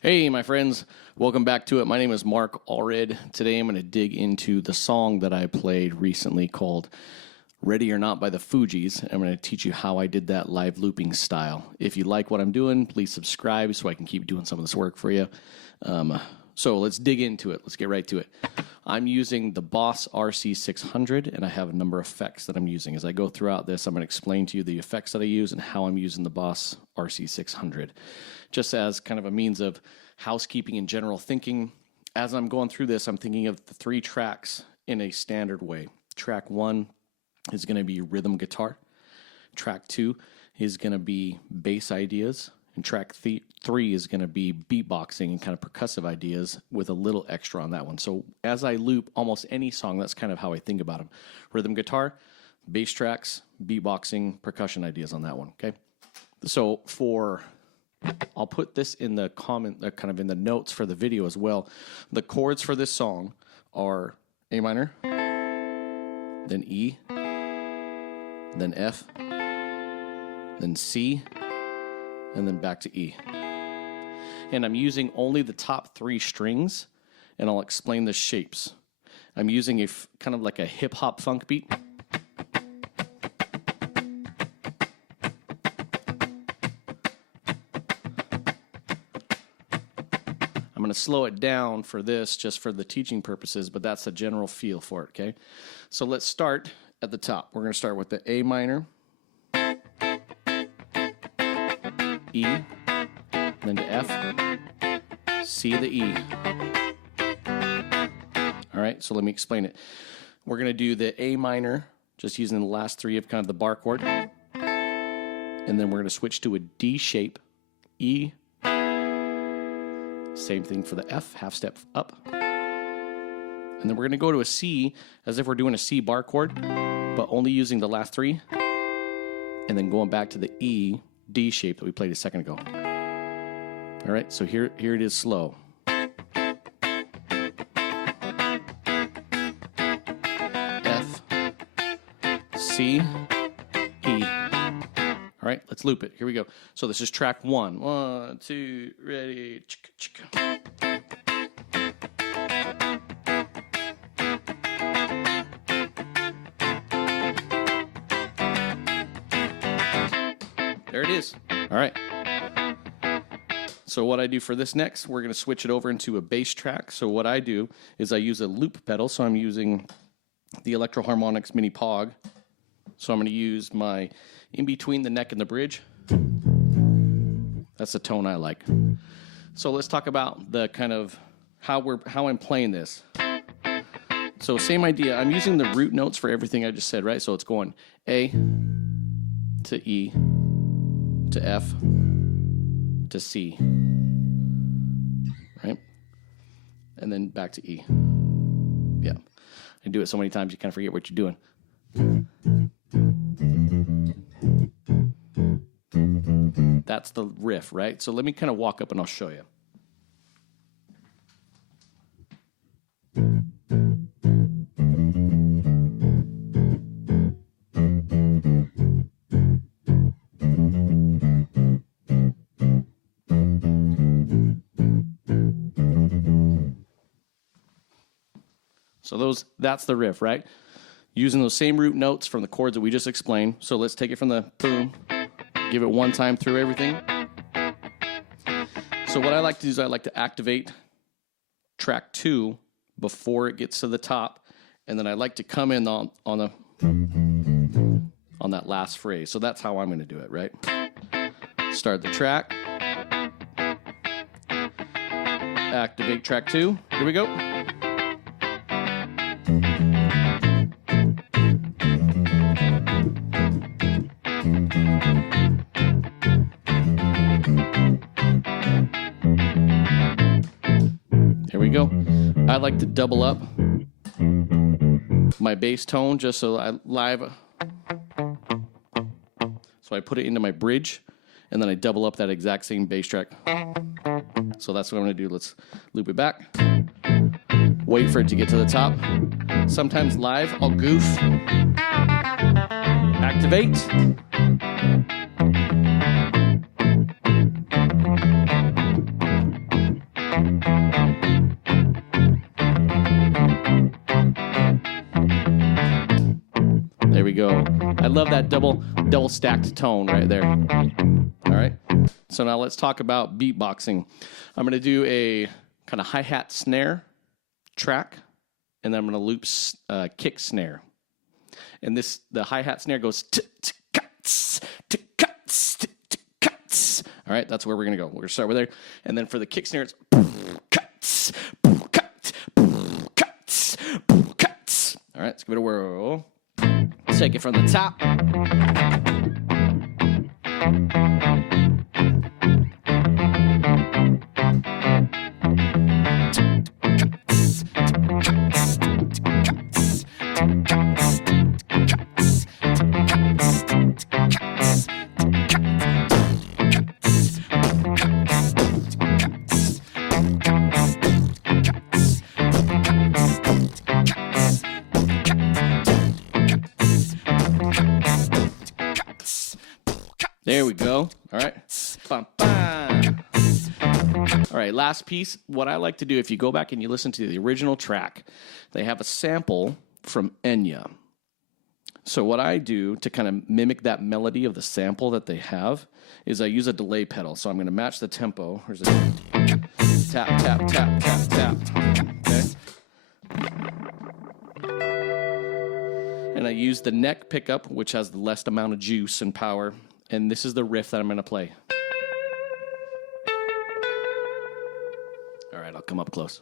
Hey, my friends. Welcome back to it. My name is Mark Allred. Today I'm going to dig into the song that I played recently called Ready or Not by the Fugees. I'm going to teach you how I did that live looping style. If you like what I'm doing, please subscribe so I can keep doing some of this work for you. So let's dig into it. Let's get right to it. I'm using the Boss RC-600, and I have a number of effects that I'm using. As I go throughout this, I'm going to explain to you the effects that I use and how I'm using the Boss RC-600. Just as kind of a means of housekeeping and general thinking. As I'm going through this, I'm thinking of the 3 tracks in a standard way. Track 1 is going to be rhythm guitar. Track 2 is going to be bass ideas. And track 3 is going to be beatboxing and kind of percussive ideas with a little extra on that one. So as I loop almost any song, that's kind of how I think about them. Rhythm guitar, bass tracks, beatboxing, percussion ideas on that one, okay? So I'll put this in the comment, kind of in the notes for the video as well. The chords for this song are A minor, then E, then F, then C, and then back to E. And I'm using only the top 3 strings, and I'll explain the shapes. I'm using a kind of like a hip-hop funk beat. I'm going to slow it down for this just for the teaching purposes, but that's the general feel for it, okay? So let's start at the top. We're going to start with the A minor, E, then to F, C to E. All right, so let me explain it. We're going to do the A minor, just using the last 3 of kind of the bar chord, and then we're going to switch to a D shape, E. Same thing for the F, half step up. And then we're going to go to a C as if we're doing a C bar chord, but only using the last 3. And then going back to the E, D shape that we played a second ago. All right, so here it is slow. F, C, E. All right, let's loop it. Here we go. So this is track 1. 1, 2, ready. Chicka, chicka. There it is. All right. So what I do for this next, we're going to switch it over into a bass track. So what I do is I use a loop pedal. So I'm using the Electro Harmonics Mini Pog. So I'm going to use my in between the neck and the bridge. That's the tone I like. So let's talk about the kind of how I'm playing this. So same idea. I'm using the root notes for everything I just said, right? So it's going A to E to F to C, right? And then back to E. Yeah. I do it so many times you kind of forget what you're doing. That's the riff, right? So let me kind of walk up and I'll show you. So that's the riff, right? Using those same root notes from the chords that we just explained. So let's take it from the boom, give it one time through everything. So what I like to do is I like to activate track 2 before it gets to the top, and then I like to come in on that last phrase. So that's how I'm going to do it, right? Start the track. Activate track 2. Here we go. Here we go. I like to double up my bass tone just so I put it into my bridge, and then I double up that exact same bass track. So that's what I'm going to do. Let's loop it back. Wait for it to get to the top. Sometimes live, I'll goof. Activate. There we go. I love that double stacked tone right there. All right. So now let's talk about beatboxing. I'm going to do a kind of hi-hat snare track, and then I'm going to loop kick snare. And the hi-hat snare goes t-cuts, t-cuts, t-cuts. All right, that's where we're going to go. We're going to start with there. And then for the kick snare, it's cuts, cuts, cuts, cuts. All right, let's give it a whirl. Take it from the top. There we go. All right. Bum, bum. All right, last piece. What I like to do, if you go back and you listen to the original track, they have a sample from Enya. So what I do to kind of mimic that melody of the sample that they have is I use a delay pedal. So I'm going to match the tempo. Here's a tap, tap, tap, tap, tap. Okay. And I use the neck pickup, which has the least amount of juice and power. And this is the riff that I'm going to play. All right, I'll come up close.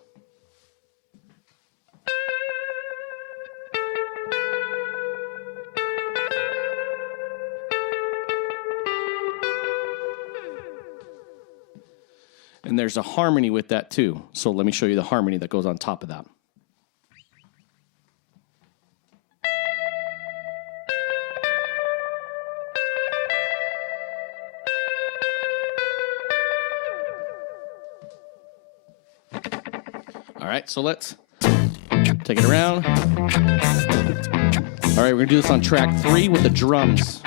And there's a harmony with that too. So let me show you the harmony that goes on top of that. All right, so let's take it around. All right, we're gonna do this on track 3 with the drums.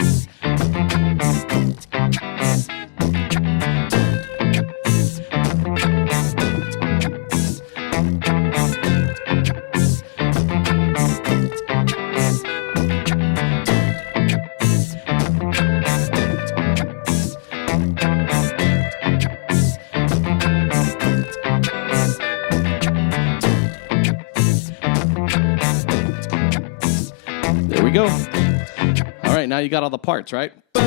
There we go. All right, now you got all the parts, right? Boom.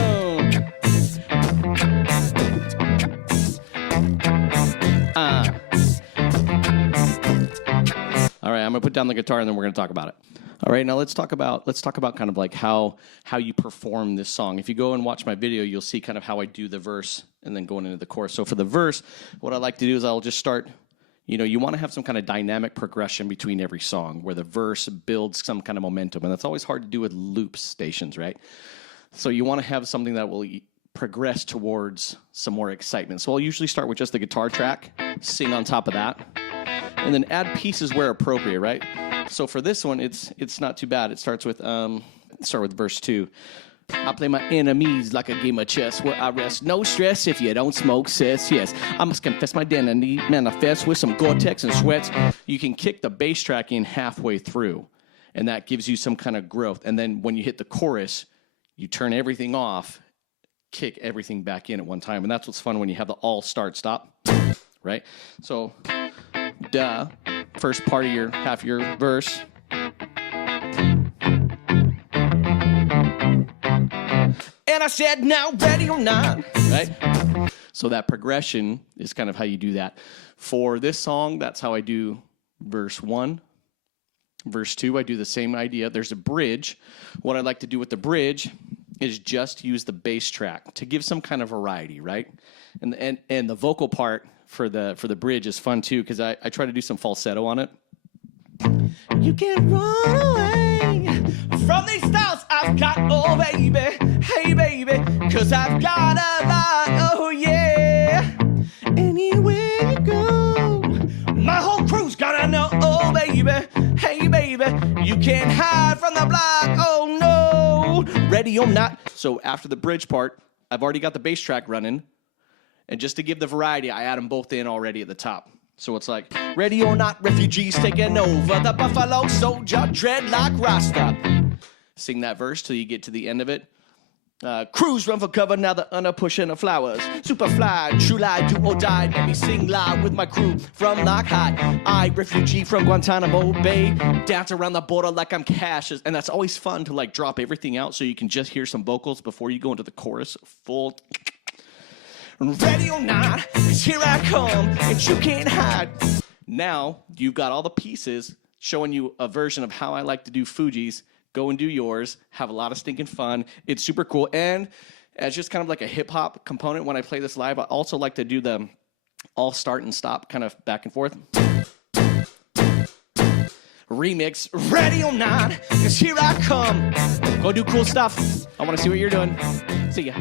All right, I'm gonna put down the guitar and then we're gonna talk about it. All right, now let's talk about kind of like how you perform this song. If you go and watch my video, you'll see kind of how I do the verse and then going into the chorus. So for the verse, what I like to do is I'll just start. You know, you want to have some kind of dynamic progression between every song where the verse builds some kind of momentum. And that's always hard to do with loop stations, right? So you want to have something that will progress towards some more excitement. So I'll usually start with just the guitar track, sing on top of that, and then add pieces where appropriate, right? So for this one, it's not too bad. It starts with, start with verse 2. I play my enemies like a game of chess where I rest. No stress if you don't smoke cess. Yes, I must confess my identity, manifest with some Gore-Tex and sweats. You can kick the bass track in halfway through, and that gives you some kind of growth. And then when you hit the chorus, you turn everything off, kick everything back in at one time. And that's what's fun when you have the all start stop, right? So, first part of your half of your verse. And I said, now ready or not, right? So that progression is kind of how you do that. For this song, that's how I do verse 1. Verse 2, I do the same idea. There's a bridge. What I like to do with the bridge is just use the bass track to give some kind of variety, right? And the vocal part for the bridge is fun too, because I try to do some falsetto on it. You can't run away from these thoughts I've got, oh baby, hey baby, cause I've got a lot, oh yeah. Anywhere you go, my whole crew's gonna know, oh baby, hey baby, you can't hide from the block, oh no, ready or not. So after the bridge part, I've already got the bass track running, and just to give the variety, I add them both in already at the top. So it's like, ready or not, refugees taking over the Buffalo Soldier, dreadlock Rasta. Sing that verse till you get to the end of it. Crews run for cover, now the under pushing the flowers. Superfly, true lie, do or die. Let me sing loud with my crew from Lock High. I, refugee from Guantanamo Bay, dance around the border like I'm Cassius. And that's always fun to like drop everything out so you can just hear some vocals before you go into the chorus full. Ready or not, 'cause here I come, and you can't hide. Now you've got all the pieces showing you a version of how I like to do Fugees. Go and do yours. Have a lot of stinking fun. It's super cool. And as just kind of like a hip-hop component, when I play this live, I also like to do the all start and stop kind of back and forth. Remix. Ready or not, 'cause here I come. Go do cool stuff. I want to see what you're doing. See ya.